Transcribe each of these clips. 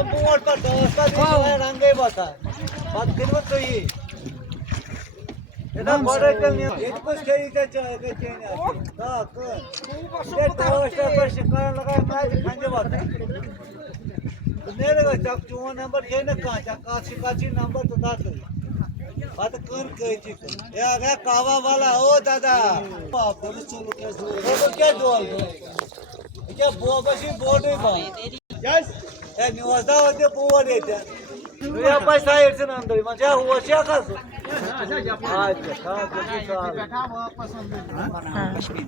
हम मोड़ पर दोस्ता भी रंगे बता बात खिदमत तो ये এটা বড় একটা নিয়ে এটুকু সেইটা চাই এটা চেন আছে তা কোন ये दोस्ता पर शिकार लगा मैं खांजे बात मेरे का चक चुवा नंबर ये ना का चक काची नंबर तो दात बात कर कही थी ये आ गया कावा वाला ओ दादा पुलिस चलो क्या डोल क्या बोबशी बोर्ड है बा यस ए निवासा होते पोवर देते या पैसा इरसे अंदर म्हणजे होशिया का अच्छा बैठा हुआ पसंद है कश्मीर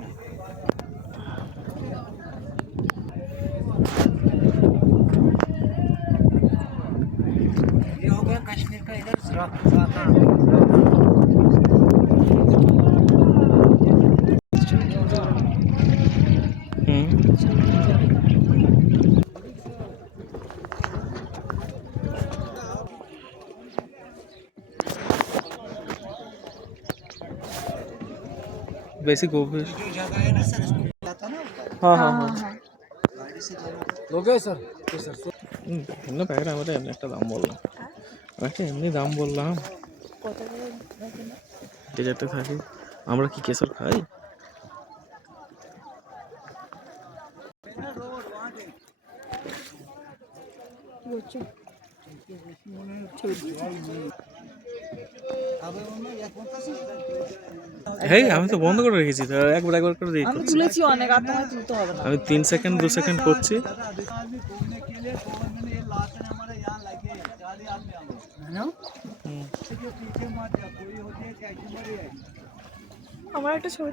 ये हो गया कश्मीर का इधर बेसिक ऑफिस जो जगह है ना सर इसको जाता ना हाँ हाँ हाँ गाड़ी से दोनों हो गए सर এমনি প্যাকেট আমাদের এমনি একটা দাম বললাম একটা এমনি দাম বললাম যে যাতে থাকি আমরা কি কেশর খাই হেই আমি তো বন্ধ করে রেখেছি তো একবার করে দিই আমি তুলেছি অনেক আর তোমায় তুলতে হবে না আমি 3 সেকেন্ড 2 সেকেন্ড করছি আমার একটা ছবি